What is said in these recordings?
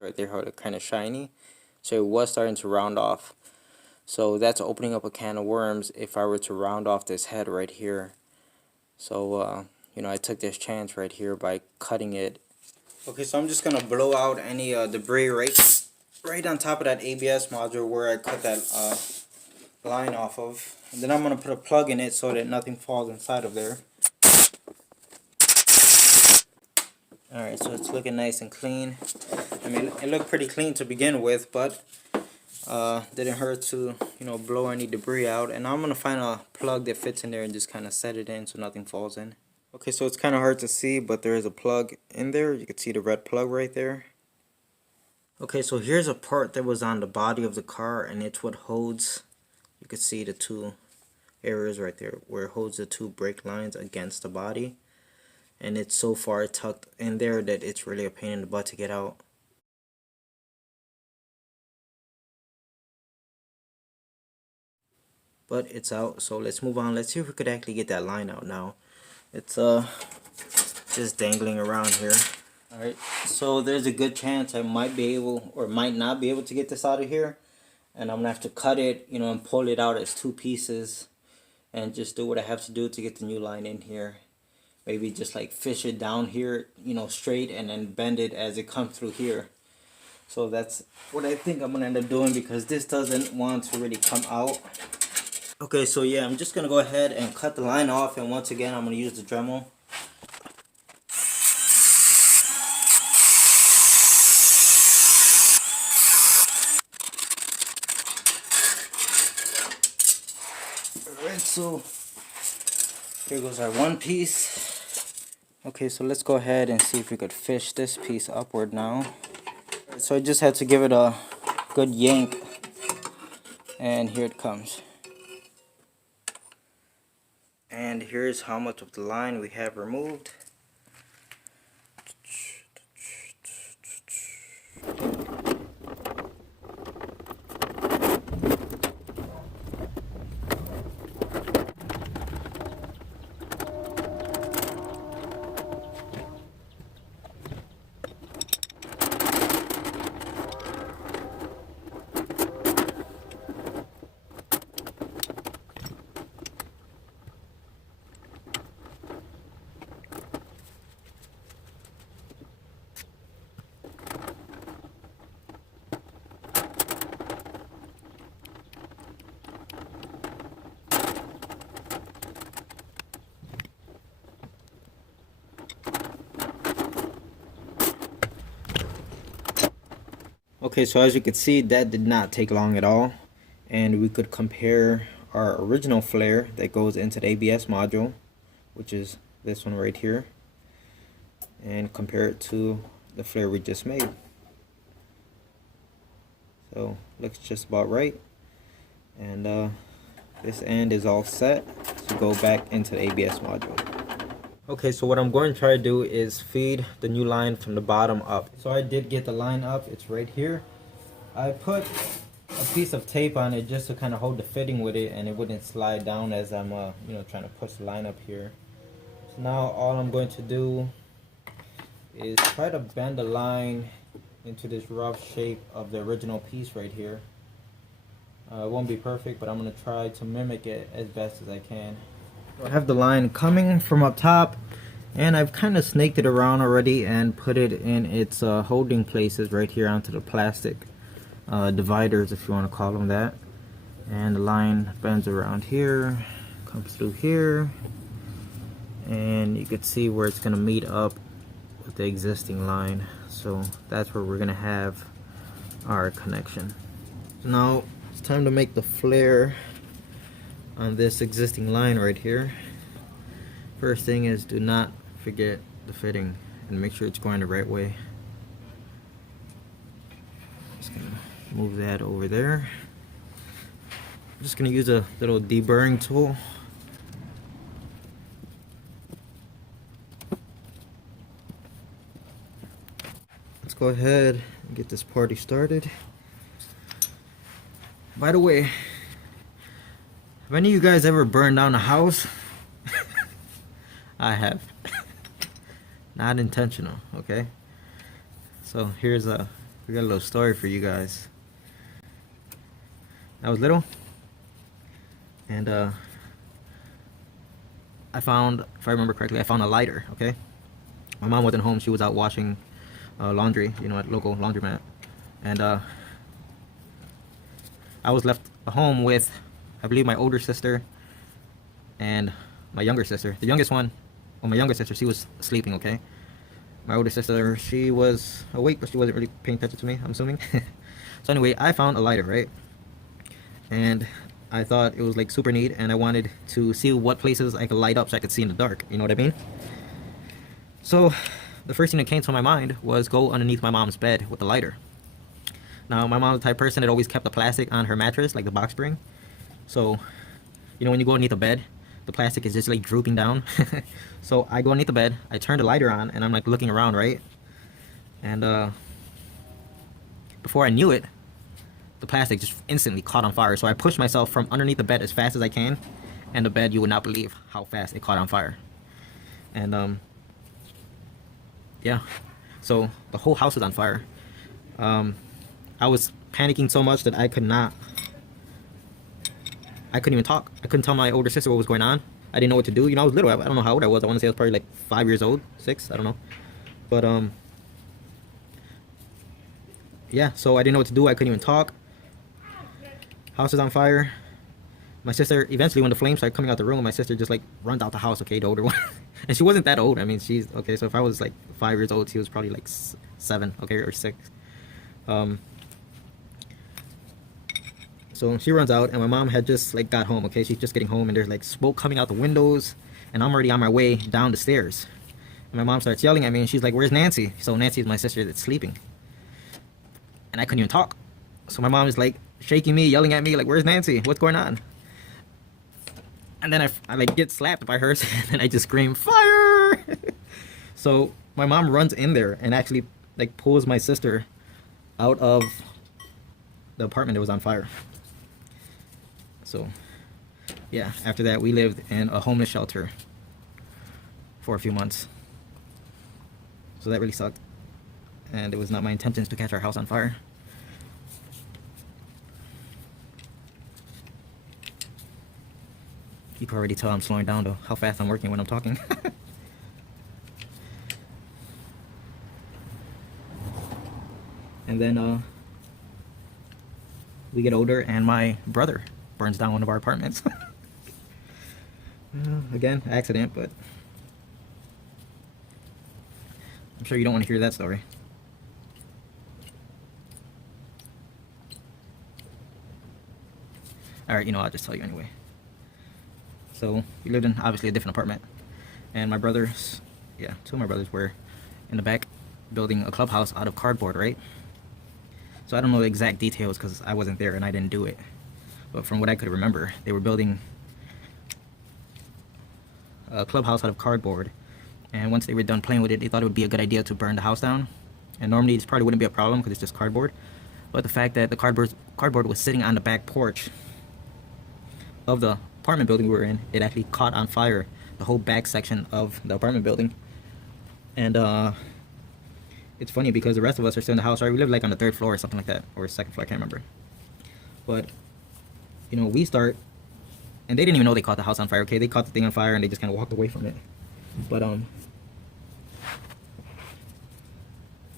Right there, how it's kind of shiny. So it was starting to round off. So that's opening up a can of worms if I were to round off this head right here. So, I took this chance right here by cutting it. Okay, so I'm just going to blow out any debris right on top of that ABS module where I cut that line off of. And then I'm going to put a plug in it so that nothing falls inside of there. Alright, so it's looking nice and clean. I mean, it looked pretty clean to begin with, but didn't hurt to, blow any debris out. And I'm going to find a plug that fits in there and just kind of set it in so nothing falls in. Okay, so it's kind of hard to see, but there is a plug in there. You can see the red plug right there. Okay, so here's a part that was on the body of the car, and it's what holds, you can see the two areas right there where it holds the two brake lines against the body. And it's so far tucked in there that it's really a pain in the butt to get out. But it's out, so let's move on. Let's see if we could actually get that line out now. It's just dangling around here. Alright, so there's a good chance I might be able or might not be able to get this out of here. And I'm going to have to cut it, and pull it out as two pieces. And just do what I have to do to get the new line in here. Maybe just like fish it down here, straight, and then bend it as it comes through here. So that's what I think I'm going to end up doing, because this doesn't want to really come out. Okay, so yeah, I'm just going to go ahead and cut the line off. And once again, I'm going to use the Dremel. Alright, so here goes our one piece. Okay, so let's go ahead and see if we could fish this piece upward now. So I just had to give it a good yank, and here it comes. And here's how much of the line we have removed. Okay, so as you can see, that did not take long at all, and we could compare our original flare that goes into the ABS module, which is this one right here, and compare it to the flare we just made. So looks just about right, and this end is all set to go back into the ABS module. Okay, so what I'm going to try to do is feed the new line from the bottom up. So I did get the line up, it's right here. I put a piece of tape on it just to kind of hold the fitting with it, and it wouldn't slide down as I'm trying to push the line up here. So now all I'm going to do is try to bend the line into this rough shape of the original piece right here. It won't be perfect, but I'm going to try to mimic it as best as I can. I have the line coming from up top, and I've kind of snaked it around already and put it in its holding places right here onto the plastic dividers, if you want to call them that. And the line bends around here, comes through here, and you can see where it's going to meet up with the existing line. So that's where we're going to have our connection. So now it's time to make the flare on this existing line right here. First thing is, do not forget the fitting and make sure it's going the right way. Just gonna move that over there. I'm just gonna use a little deburring tool. Let's go ahead and get this party started. By the way, have any of you guys ever burned down a house? I have. Not intentional, okay? So we got a little story for you guys. I was little, and I found, if I remember correctly, I found a lighter, okay? My mom wasn't home. She was out washing laundry, you know, at local laundromat. And I was left home with, I believe, my older sister and my younger sister. The youngest one, well, my younger sister, she was sleeping, okay? My older sister, she was awake, but she wasn't really paying attention to me, I'm assuming. So anyway, I found a lighter, right? And I thought it was like super neat, and I wanted to see what places I could light up so I could see in the dark, you know what I mean? So the first thing that came to my mind was go underneath my mom's bed with the lighter. Now, my mom's the type of person that always kept the plastic on her mattress, like the box spring. So, you know, when you go underneath the bed, the plastic is just like drooping down. So I go underneath the bed, I turn the lighter on, and I'm like looking around, right? And before I knew it, the plastic just instantly caught on fire. So I pushed myself from underneath the bed as fast as I can, and the bed, you would not believe how fast it caught on fire. And yeah, so the whole house was on fire. I was panicking so much that I couldn't even talk. I couldn't tell my older sister what was going on. I didn't know what to do. You know, I was little. I don't know how old I was. I want to say I was probably like 5 years old, 6. I don't know. But yeah. So I didn't know what to do. I couldn't even talk. House is on fire. My sister, eventually, when the flames started coming out the room, my sister just like runs out the house. Okay, the older one, and she wasn't that old. I mean, she's okay. So if I was like 5 years old, she was probably like 7, okay, or 6. So she runs out, and my mom had just like got home, okay? She's just getting home, and there's like smoke coming out the windows, and I'm already on my way down the stairs. And my mom starts yelling at me, and she's like, "Where's Nancy?" So Nancy is my sister that's sleeping. And I couldn't even talk. So my mom is like shaking me, yelling at me, like, "Where's Nancy? What's going on?" And then I like get slapped by her, and then I just scream, "Fire!" So my mom runs in there and actually like pulls my sister out of the apartment that was on fire. So yeah, after that we lived in a homeless shelter for a few months. So that really sucked, and it was not my intentions to catch our house on fire. You can already tell I'm slowing down though, how fast I'm working when I'm talking. And then we get older, and my brother burns down one of our apartments. Again, accident, but I'm sure you don't want to hear that story. Alright, you know, I'll just tell you anyway. So we lived in obviously a different apartment, and my brothers, yeah, 2 of my brothers were in the back building a clubhouse out of cardboard, right? So I don't know the exact details because I wasn't there and I didn't do it. But from what I could remember, they were building a clubhouse out of cardboard. And once they were done playing with it, they thought it would be a good idea to burn the house down. And normally this probably wouldn't be a problem because it's just cardboard. But the fact that the cardboard was sitting on the back porch of the apartment building we were in, it actually caught on fire, the whole back section of the apartment building. And it's funny because the rest of us are still in the house, right? We live like on the 3rd floor or something like that, or 2nd floor, I can't remember. But you know, we start, and they didn't even know they caught the house on fire, okay? They caught the thing on fire and they just kind of walked away from it.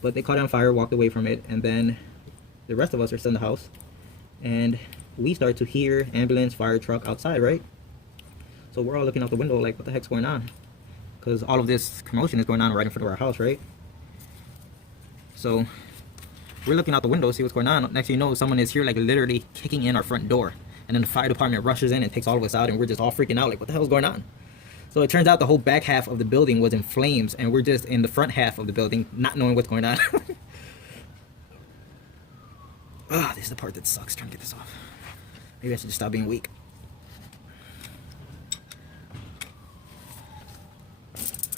But they caught it on fire, walked away from it, and then the rest of us are still in the house, and we start to hear ambulance, fire truck outside, right? So we're all looking out the window like, what the heck's going on? Because all of this commotion is going on right in front of our house, right? So we're looking out the window to see what's going on. Next thing you know, someone is here like literally kicking in our front door. And then the fire department rushes in and takes all of us out, and we're just all freaking out like, what the hell is going on? So it turns out the whole back half of the building was in flames, and we're just in the front half of the building not knowing what's going on. Ah, this is the part that sucks, trying to get this off. Maybe I should just stop being weak.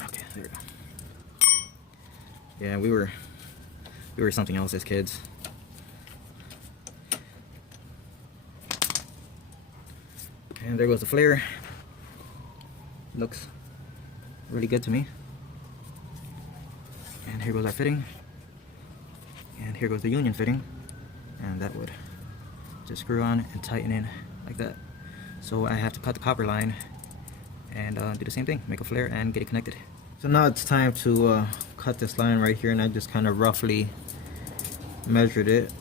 Okay, there we go. Yeah, we were something else as kids. And there goes the flare. Looks really good to me. And here goes our fitting, and here goes the union fitting, and that would just screw on and tighten in like that. So I have to cut the copper line and do the same thing, make a flare and get it connected. So now it's time to cut this line right here, and I just kind of roughly measured it.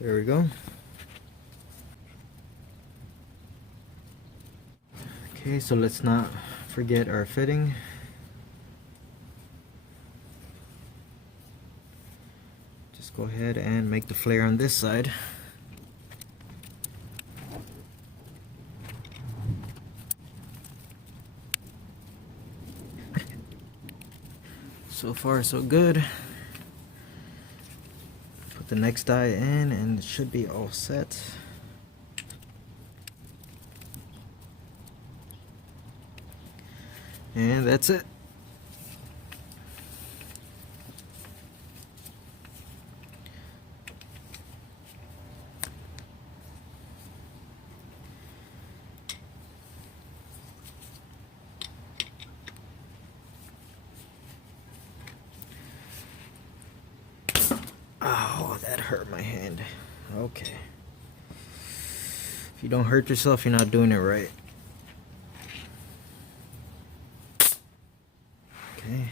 There we go. Okay, so let's not forget our fitting. Just go ahead and make the flare on this side. So far so good. Put the next die in and it should be all set. And that's it. Oh, that hurt my hand. Okay. If you don't hurt yourself, you're not doing it right. Okay.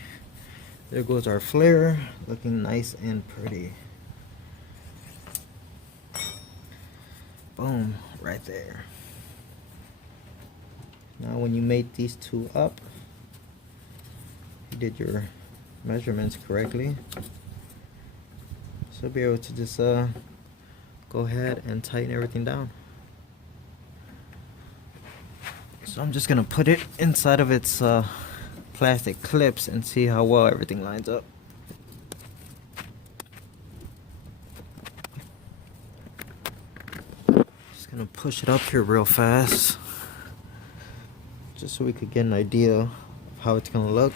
There goes our flare, looking nice and pretty. Boom, right there. Now when you made these two up, you did your measurements correctly. So be able to just go ahead and tighten everything down. So I'm just gonna put it inside of its plastic clips and see how well everything lines up. Just gonna push it up here real fast, just so we could get an idea of how it's gonna look.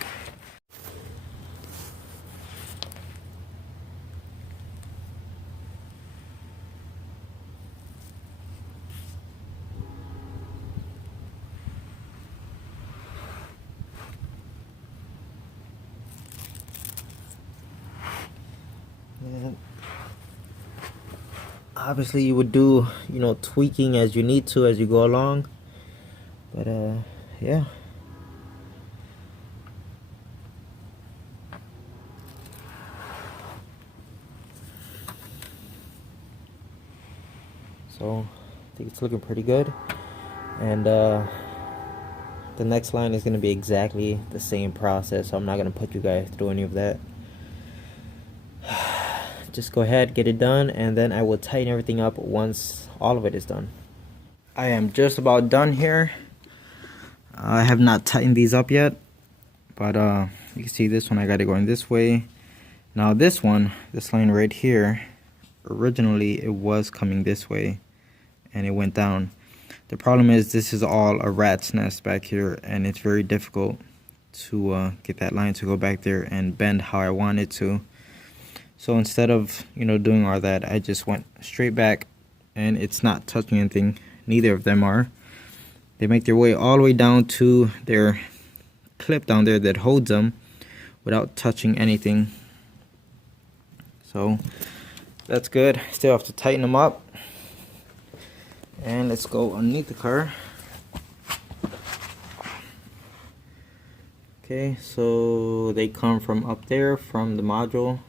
And obviously you would do, you know, tweaking as you need to as you go along, but yeah. So I think it's looking pretty good, and the next line is going to be exactly the same process, so I'm not going to put you guys through any of that. Just go ahead, get it done, and then I will tighten everything up once all of it is done. I am just about done here. I have not tightened these up yet, but you can see this one, I got it going this way. Now this one, this line right here, originally it was coming this way and it went down. The problem is this is all a rat's nest back here, and it's very difficult to get that line to go back there and bend how I want it to. So instead of, you know, doing all that, I just went straight back, and it's not touching anything. Neither of them are. They make their way all the way down to their clip down there that holds them without touching anything. So that's good. Still have to tighten them up. And let's go underneath the car. Okay, so they come from up there, from the module.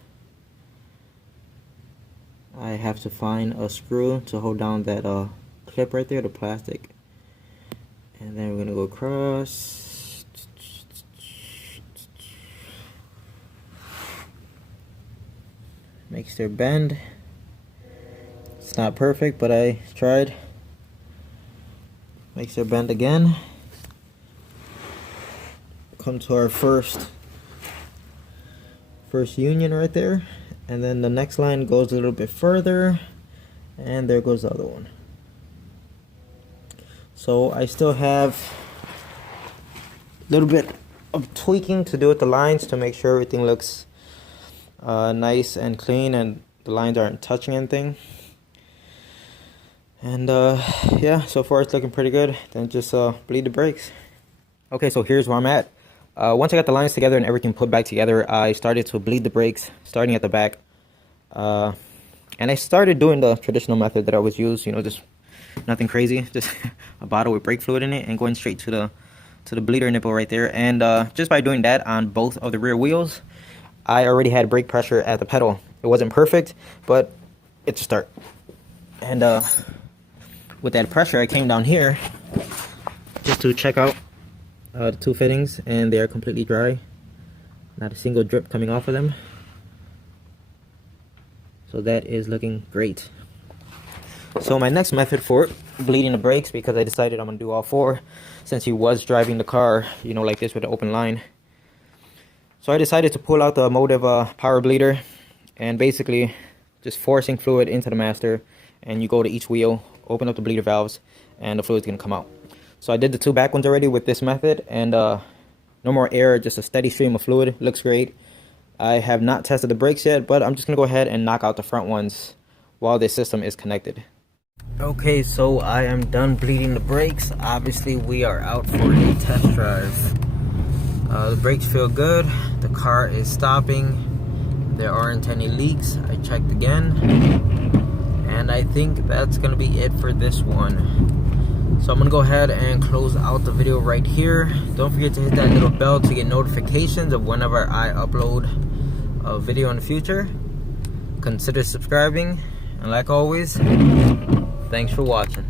I have to find a screw to hold down that clip right there, the plastic. And then we're gonna go across. Makes their bend. It's not perfect, but I tried. Makes their bend again. Come to our first union right there. And then the next line goes a little bit further, and there goes the other one. So I still have a little bit of tweaking to do with the lines to make sure everything looks nice and clean and the lines aren't touching anything. And yeah, so far it's looking pretty good. Then just bleed the brakes. Okay, so here's where I'm at. Once I got the lines together and everything put back together, I started to bleed the brakes, starting at the back. And I started doing the traditional method that I always use, you know, just nothing crazy, just a bottle with brake fluid in it and going straight to the bleeder nipple right there. And just by doing that on both of the rear wheels, I already had brake pressure at the pedal. It wasn't perfect, but it's a start. And with that pressure, I came down here just to check out the two fittings, and they are completely dry. Not a single drip coming off of them. So that is looking great. So my next method for bleeding the brakes, because I decided I'm gonna do all four since he was driving the car, you know, like this with an open line. So I decided to pull out the Motive power bleeder and basically just forcing fluid into the master, and you go to each wheel, open up the bleeder valves, and the fluid's gonna come out. So I did the two back ones already with this method, and no more air, just a steady stream of fluid. Looks great. I have not tested the brakes yet, but I'm just gonna go ahead and knock out the front ones while this system is connected. Okay, so I am done bleeding the brakes. Obviously, we are out for a test drive. The brakes feel good. The car is stopping. There aren't any leaks. I checked again. And I think that's gonna be it for this one. So I'm gonna go ahead and close out the video right here. Don't forget to hit that little bell to get notifications of whenever I upload a video in the future. Consider subscribing, and like always, thanks for watching.